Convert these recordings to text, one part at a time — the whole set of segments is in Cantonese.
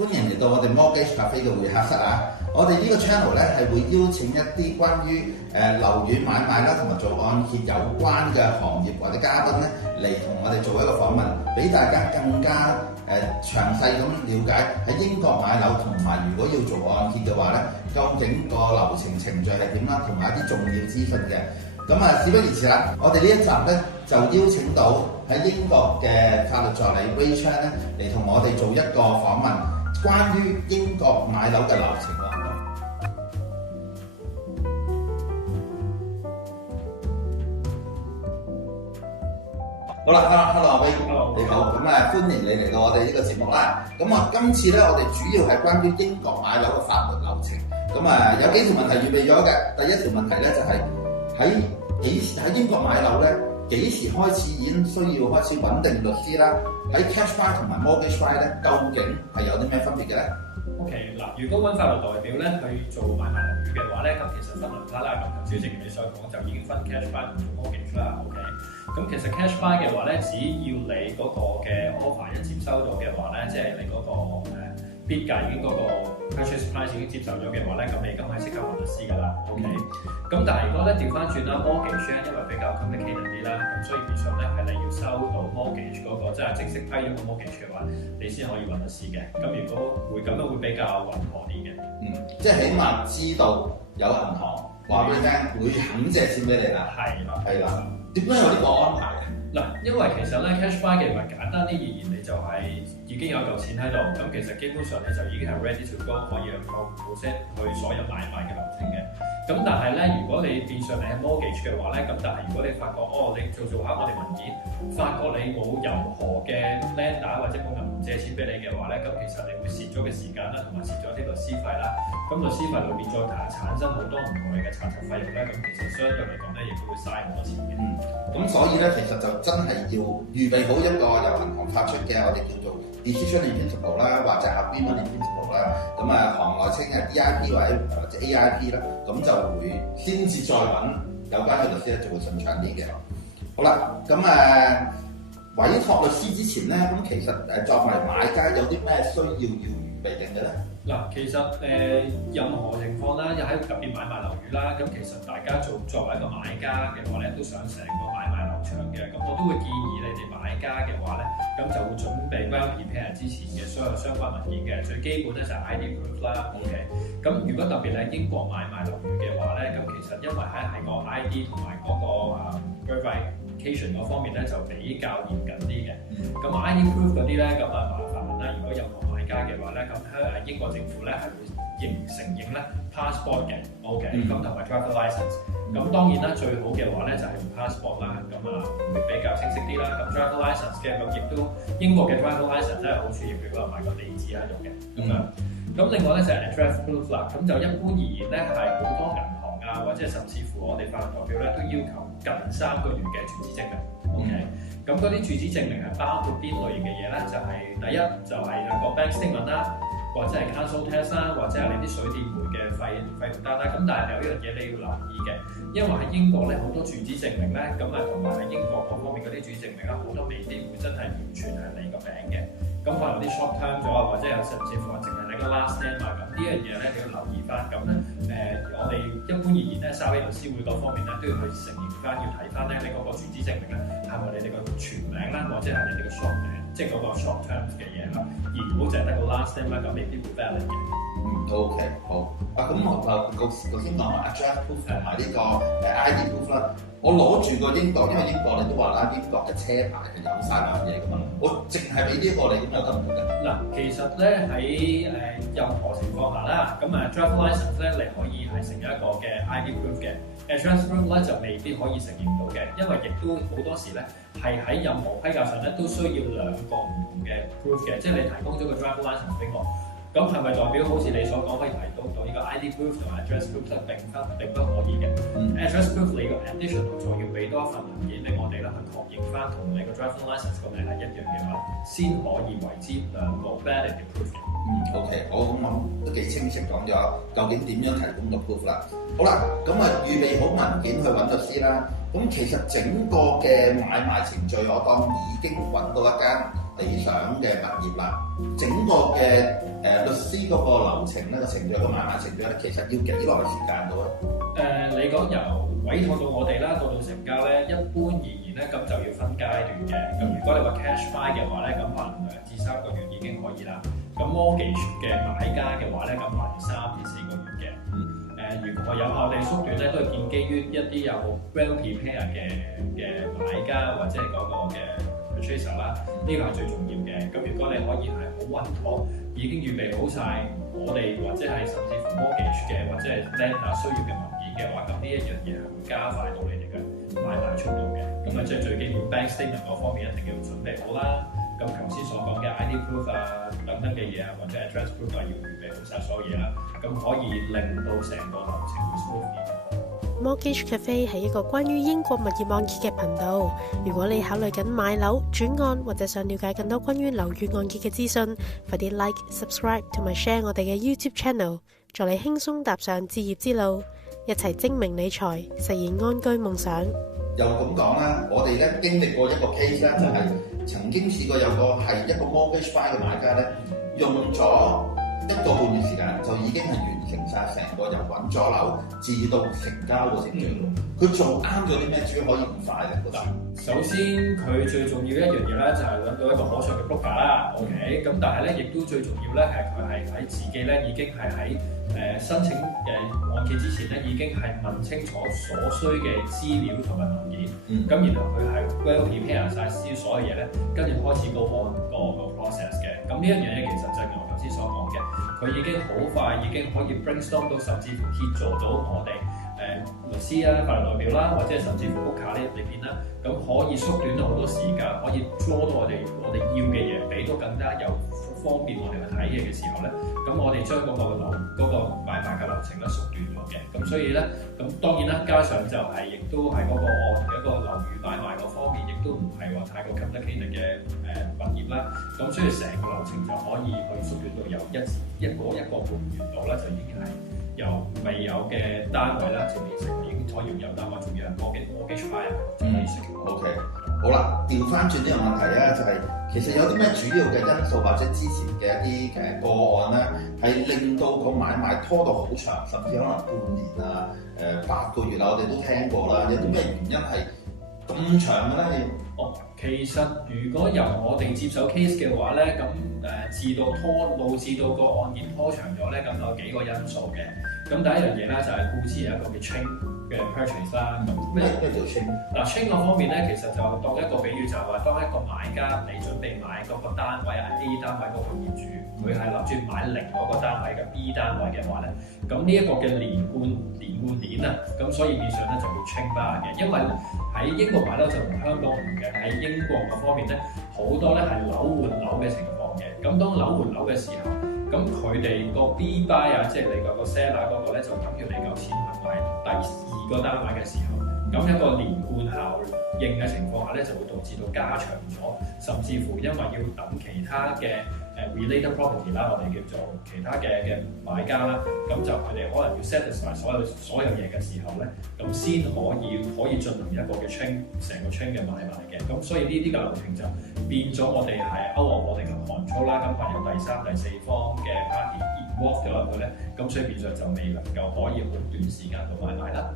歡迎嚟到我哋 Mortgage Cafe 嘅會客室啊！我哋呢個 channel 咧係會邀請一啲關於樓宇買賣啦，同埋做按揭有關嘅行業或者嘉賓咧嚟同我哋做一個訪問，俾大家更加詳細咁了解喺英國買樓，同埋如果要做按揭嘅話咧，究竟個流程程序係點啦，同埋一啲重要資訊嘅。咁啊，事不宜遲啦，我哋呢一集咧就邀請到喺英國嘅法律助理 Ray Chan 咧嚟同我哋做一個訪問，關於英國買樓嘅流程啦。好啦 ，hello 阿 Ray， 你好，咁啊歡迎你嚟到我哋呢個節目啦。咁啊，今次咧我哋主要係關於英國買樓嘅法律流程。咁啊，有幾條問題預備咗嘅。第一條問題咧就係喺英國買樓咧，幾時開始已經需要開始揾定律師啦？喺 cash buy 同埋 mortgage buy 咧，究竟係有啲咩分別嘅咧 ？OK， 嗱，如果揾法律代表咧去做買賣樓宇嘅話咧，咁其實分兩 part 啦。咁頭先正如你所講，就已經分 cash buy 同 mortgage 啦。OK， 咁其實 cash buy 嘅話咧，只要你嗰個嘅 offer 一接收到嘅話咧，即係你嗰個bid價已經嗰個 purchase price 已經接受咗嘅話咧，咁你咁係即刻揾律師㗎啦。OK， 咁但係如果咧調翻轉啦 mortgage 咧，因為比較 complicated 啲啦，咁所以變相咧係你要收到 mortgage 嗰個即係正式批咗個 mortgage 嘅話，你先可以揾律師嘅。咁如果會咁樣會比較穩妥啲嘅。即係起碼知道有銀行話俾你聽會肯借錢俾你啦。係啦。點解有呢個安排嘅？嗱，因為其實咧 cash buy 嘅話簡單啲而言，你就係已經有嚿錢喺度，咁其實基本上你就已經係 ready to go， 可以去 process 去所有買賣嘅流程嘅。咁但係咧，如果你變相你係 mortgage 嘅話咧，咁但係如果你發覺你做下我哋文件，發覺你冇任何嘅 lender 或者冇銀行借錢俾你嘅話咧，咁其實你會蝕咗嘅時間啦，同埋蝕咗啲律師費啦。咁律師費裏邊再產生好多唔同嘅查冊費用咧，咁其實相對嚟講咧，亦都會嘥好多錢嘅。咁所以咧，其實就真係要預備好一個由銀行發出嘅我哋叫做 decision in principle 啦，或者 agreement in principle 啦。咁啊，行內稱係 DIP 或者 AIP 啦，咁就會先至再揾有關嘅律師咧，就會順暢啲嘅。好啦，咁委託律師之前咧，咁其實作為買家有啲咩需要預備定嘅咧？嗱，其實任何情況啦，又喺特別買賣樓宇啦，咁其實大家作為一個買家嘅話咧，都想成個買賣流暢嘅，咁我都會建議你哋買家嘅話咧，咁就會準備 well prepare 之前嘅所有相關文件嘅，最基本咧就係 ID proof 啦 ，OK。咁如果特別喺英國買賣樓宇嘅話咧，咁其實因為喺個 ID 同埋嗰個verification 嗰方面咧就比較嚴謹啲嘅，咁 ID proof 嗰啲咧咁麻煩啦，如果任何買家嘅話咧，咁英國政府咧係會承認咧 passport 嘅 ，OK， 咁同埋 driver license。咁當然啦，最好嘅話咧就係用 passport 啦，咁會比較清晰啲啦。咁 driver license 嘅咁亦都英國嘅 driver license 真係好處，亦都有埋個地址喺度嘅咁樣。咁另外咧就係 address proof 啦。咁就一般而言咧係好多銀行啊，或者甚至乎我哋法律代表咧都要求近3個月嘅住址證明 ，OK。咁嗰啲住址證明係包括邊類型嘅嘢咧？就係第一就係個 bank statement 啦，或者係 council tax 啦，或者係你啲水電煤嘅費用單啦。咁但係有一樣嘢你要留意嘅，因為喺英國咧好多住址證明咧，咁同埋喺英國嗰方面嗰啲住址證明咧，好多未必會真係完全係你個名嘅。咁可能啲 short term 咗啊，或者有甚至乎淨係你個 last name 啊，咁呢樣嘢咧你要留意翻。咁咧我哋一般而言咧，稍微律師會嗰方面咧都要去承認翻，要睇翻咧你嗰個住址證明咧係咪你哋個全名啦，或者係你哋個 short 名，即係嗰個 short term 嘅嘢啦，而唔好淨係得個 last name 啦，咁未必會 valid 嘅。OK， 好。咁我頭先講話 address proof 同埋呢個ID proof 啦。我攞住個英國，因為英國你都話啦，英國嘅車牌係有晒樣嘢㗎嘛。我淨係俾呢個你咁又得唔得嘅？嗱，其實咧喺任何情況下啦，咁driver license 咧你可以係成一個嘅 ID proof 嘅 address proof 咧就未必可以承認到嘅，因為亦都好多時咧係喺任何批價上咧都需要2個唔同嘅 proof 嘅，即係你提供咗個 driver license 俾我。咁係咪代表好似你所講可以提到呢個 ID proof 同埋 address proof 並不可以嘅？address proof 你個 additional 仲要俾多一份文件俾我哋啦，去確認翻同你個 driving license 個名係一樣嘅話，先可以為之2個 valid 嘅 proof 嘅。OK， 我咁諗都幾清晰講咗究竟點樣提供個 proof 啦。好啦，咁預備好文件去揾律師啦。咁其實整個嘅買賣程序，我當已經揾到一間理想嘅物業啦。整個嘅律師嗰個流程咧，個程序個買賣程序咧，其實要幾耐時間到咧？你講由委託到我哋啦，到成交咧，一般而言咧，咁就要分階段嘅。咁如果你話 cash buy 嘅話咧，咁可能2至3個月已經可以啦。咁 mortgage 嘅買家嘅話咧，咁可能要3至4個月嘅。如果有效地縮短咧，都係建基於一啲有 well prepared 嘅買家或者係嗰個嘅 purchaser 啦，呢個係最重要嘅。咁如果你可以係好穩妥，已經預備好晒我哋或者係甚至乎 mortgage 嘅或者係 lender 需要嘅文件嘅話，咁呢一樣嘢係會加快到你哋嘅買賣速度嘅。咁啊，即係最基本 bank statement 嗰方面一定要準備好啦。咁頭先所講嘅 ID proof 啊等等嘅嘢啊，或者 address proof 啊，要預備好晒所有嘢啦，咁可以令到成個流程會 smooth 啲。Mortgage Cafe 係一個關於英國物業按揭嘅頻道。如果你考慮緊買樓、轉按或者想了解更多關於樓宇按揭嘅資訊，快啲 like、subscribe 同埋 share 我哋嘅 YouTube channel， 助你輕鬆踏上置業之路，一齊精明理財，實現安居夢想。又咁講啦，我哋咧經歷過一個 case 咧，就係曾經試過有個係一個 mortgage buy 嘅買家咧，用咗1個半月時間就已經係完成晒成個由揾咗樓至到成交個程序咯。佢做啱咗啲咩？主要可以咁快咧？覺得首先佢最重要一樣嘢咧，就係揾到一個可信嘅 broker 啦。OK， 咁但係咧，亦都最重要咧係佢係喺自己咧已經係喺申請按揭之前咧，已經係問清楚所需嘅資料同埋文件。咁然後佢係 well prepare 晒所有嘢咧，跟住開始 go on 個 process 嘅。咁呢一樣嘢其實就係我頭先所講嘅，佢已經好快已經可以 brainstorm 到，甚至乎協助到我哋律師啊、法律代表啦，或者甚至乎屋卡呢裏邊啦，咁可以縮短到好多時間，可以 draw 到我哋要嘅嘢，俾到更加有方便我哋去睇嘢嘅時候咧，咁我哋將嗰個買賣嘅流程咧縮短咗嘅。咁所以咧，咁當然啦，加上就係亦都係嗰個一個樓宇買賣嗰方面，亦都唔係話太過 complicated 嘅物業啦。咁所以成個流程就可以去縮短到由一個半月度啦，就已經係由未有嘅單位啦，就變成已經可以有單位，仲要係 mortgage buyer 就可以成。OK， 好啦，調翻轉呢個問題咧，就係其實有啲咩主要嘅因素或者之前嘅一啲個案咧，係令到個買賣拖到好長，甚至可能半年啊、8個月啊，我哋都聽過啦。有啲咩原因係咁長嘅咧？其實如果由我哋接手 case 嘅話咧，咁至到導致到個案件拖長咗咧，咁有幾個因素嘅。咁第一樣嘢咧就係固之有一個叫 chain 嘅 purchase 啦。咁咩叫 chain？嗱 chain 嗰方面咧，其實就當一個比喻，就係話當一個買家你準備買嗰個單位係 A 單位嗰個業主，佢係諗住買另外一個單位嘅 B 單位嘅話咧，咁呢一個嘅連貫鏈啊，咁所以變相咧就叫 chain bar 嘅。因為喺英國買樓就同香港唔同嘅，喺英國嗰方面咧好多咧係樓換樓嘅情況嘅。咁當樓換樓嘅時候，咁佢哋個 B buy 啊，即係你個 seller 嗰個咧，就等於你夠錢去買第2個單位嘅時候，咁一個連貫效應嘅情況下咧，就會導致到加長咗，甚至乎因為要等其他嘅related property 啦，我哋叫做其他嘅買家啦，咁就佢哋可能要 satisfy 所有嘢嘅時候咧，咁先可以進行一個嘅 chain 成個 chain 嘅買賣嘅。咁所以呢啲嘅流程就變咗我哋係勾落我哋嘅control啦，咁係有第3、第4方嘅 party involved 咗入去咧，咁所以變相就未能夠可以好短時間度買賣啦。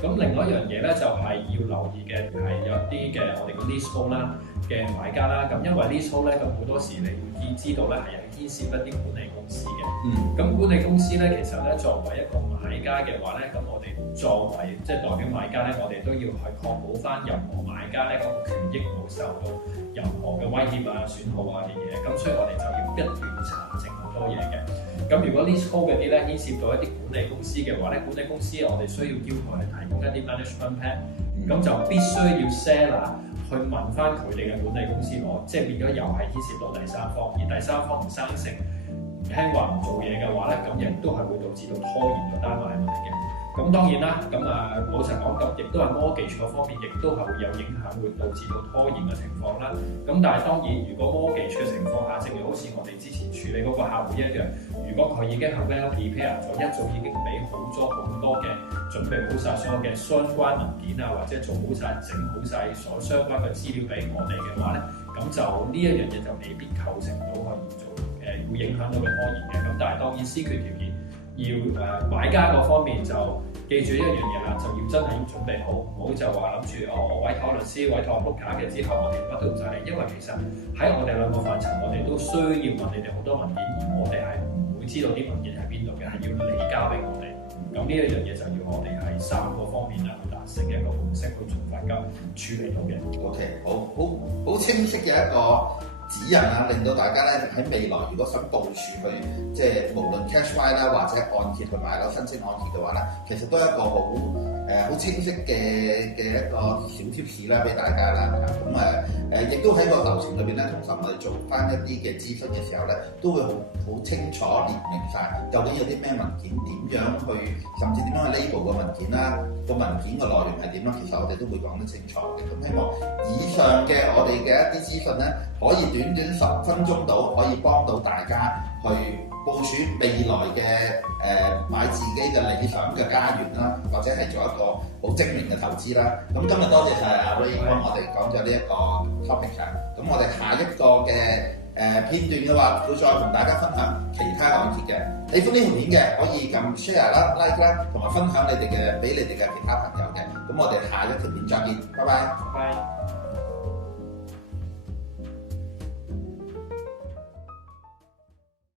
咁另外一樣嘢咧就係要留意嘅係有啲嘅我哋嘅 leasehold 啦嘅買家啦，咁因為 leasehold 咧，咁好多時你會知道咧係有牽涉一啲管理公司嘅。咁管理公司咧，其實咧作為一個買家嘅話咧，咁我哋作為即係代表買家咧，我哋都要去確保翻任何買家咧嗰個權益冇受到任何嘅威脅啊、損耗啊嘅嘢。咁所以我哋就要不斷查證好多嘢嘅。咁如果 leasehold 嗰啲咧牽涉到一啲管理公司嘅話咧，管理公司我哋需要要求係提供一啲 management plan，咁就必須要 seller 去問翻佢哋嘅管理公司攞，即係變咗又係牽涉到第3方，而第3方唔生性、唔聽話、唔做嘢嘅話咧，咁亦都係會導致到拖延咗單買賣嘅。咁當然啦，咁老實講，咁亦都係 mortgage 嗰方面，亦都係會有影響，會導致到拖延嘅情況啦。咁但係當然，如果 mortgage 嘅情況下，正如好似我哋之前處理嗰個客戶一樣，如果佢已經係 well prepared 咗，一早已經俾好多嘅準備好晒所有嘅相關文件啊，或者做好晒、整好晒所相關嘅資料俾我哋嘅話咧，咁咁就呢一樣嘢就未必構成到可以做會影響到佢拖延嘅。咁但係當然先決條件要買家嗰方面就記住一樣嘢啦，就要真係要準備好，唔好就話諗住我委託律師、委託 broker 嘅之後，我哋乜都唔使理，因為其實喺我哋兩個範疇，我哋都需要問你哋好多文件，而我哋係唔會知道啲文件喺邊度嘅，係要你交俾我哋。咁呢一樣嘢就要我哋喺3個方面啊去達成嘅一個共識，去盡快咁處理到嘅。OK， 好清晰嘅一個指引啊，令到大家咧喺未來如果想部署去即係無論 cash buy 啦或者按揭去買樓申請按揭嘅話咧，其實都係一個好清晰嘅一個小貼士啦，俾大家啦。咁亦都喺個流程裏邊咧，通常我哋做翻一啲嘅諮詢嘅時候咧，都會好清楚列明晒究竟有啲咩文件點樣去，甚至點樣去 label 個文件啦，個文件嘅內容係點啦，其實我哋都會講得清楚嘅。咁希望以上嘅我哋嘅一啲資訊咧，可以短10分鐘到，可以幫到大家去部署未來嘅買自己嘅理想嘅家園啦，或者係做一個好精明嘅投資啦。咁今日多謝晒阿 Ray 幫我哋講咗呢一個 topic 啊。咁我哋下一個嘅片段嘅話，會再同大家分享其他按揭嘅。喜歡呢條片嘅可以撳 share 啦、like 啦，同埋分享俾你哋嘅其他朋友嘅。咁我哋下一條片再見，拜拜。拜拜。